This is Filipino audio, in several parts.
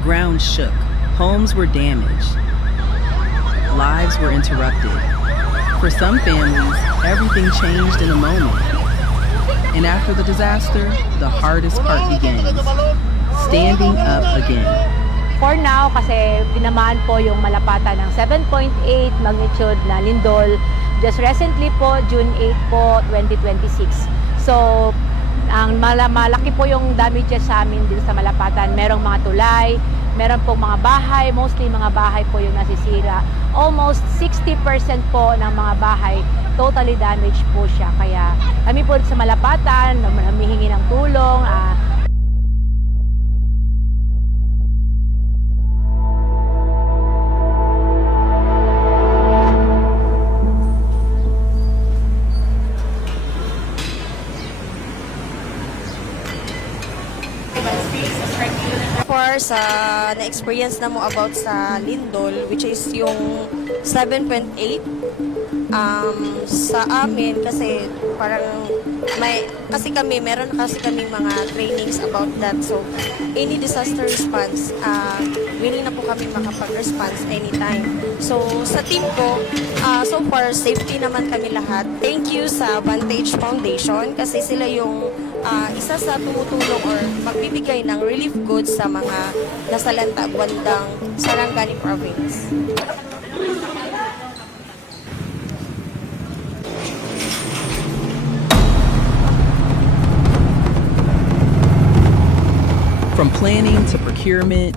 ground shook, homes were damaged, lives were interrupted. For some families, everything changed in a moment. And after the disaster, the hardest part begins, standing up again. For now, kasi tinamaan po yung Malapatan ng 7.8 magnitude na lindol. Just recently po, June 8 po, 2026. So, ang malaki po yung damages sa amin dito sa Malapatan. Merong mga tulay, meron pong mga bahay, mostly mga bahay po yung nasisira. Almost 60% po ng mga bahay, totally damaged po siya. Kaya kami po sa Malapatan, humihingi ng tulong. Sa na-experience na mo about sa lindol, which is yung 7.8, sa amin kasi parang meron kasi kami mga trainings about that. So any disaster response, willing na po kami makapag-response anytime. So sa team ko, so far safety naman kami lahat. Thank you sa Vantage Foundation kasi sila yung isa sa tumutulong or magbibigay ng relief goods sa mga nasalanta bandang Sarangani Province. From planning to procurement,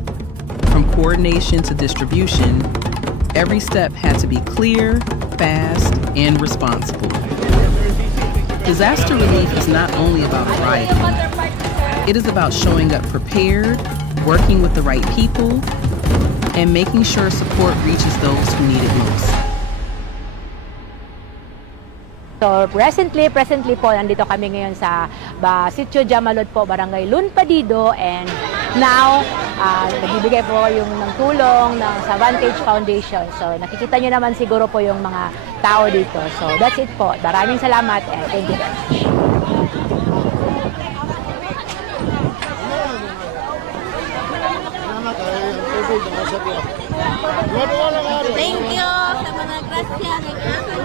from coordination to distribution, every step had to be clear, fast, and responsible. Disaster relief is not only about arriving. It is about showing up prepared, working with the right people, and making sure support reaches those who need it most. So presently po, nandito kami ngayon sa Sitio Jamalot po, Barangay Lunpadido, and now, nagbibigay po yung ng tulong sa Vantage Foundation. So nakikita nyo naman siguro po yung mga tao dito. So that's it po. Maraming salamat and thank you very much. Thank you sa mga grasya ng aking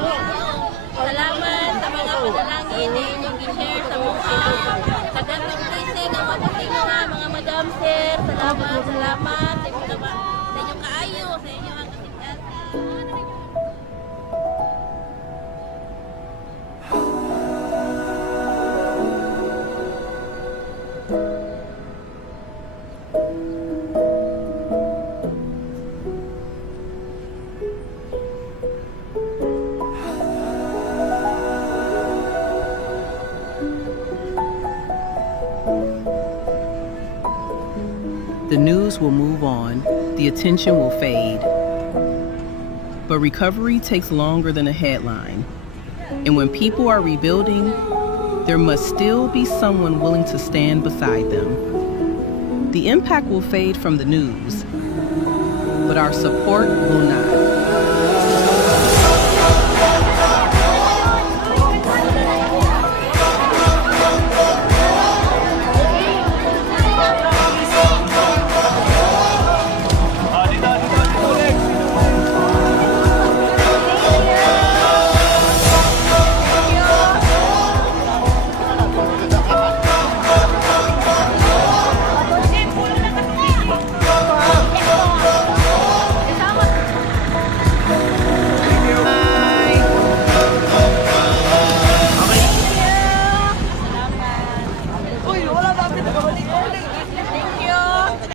salamat sa mga panalangin na inyong i-share sa mga tagatong kasi ng mga madam sir. Salamat sa inyong kaayo, sa inyong kasigatan. The news will move on, the attention will fade. But recovery takes longer than a headline. And when people are rebuilding, there must still be someone willing to stand beside them. The impact will fade from the news, but our support will not.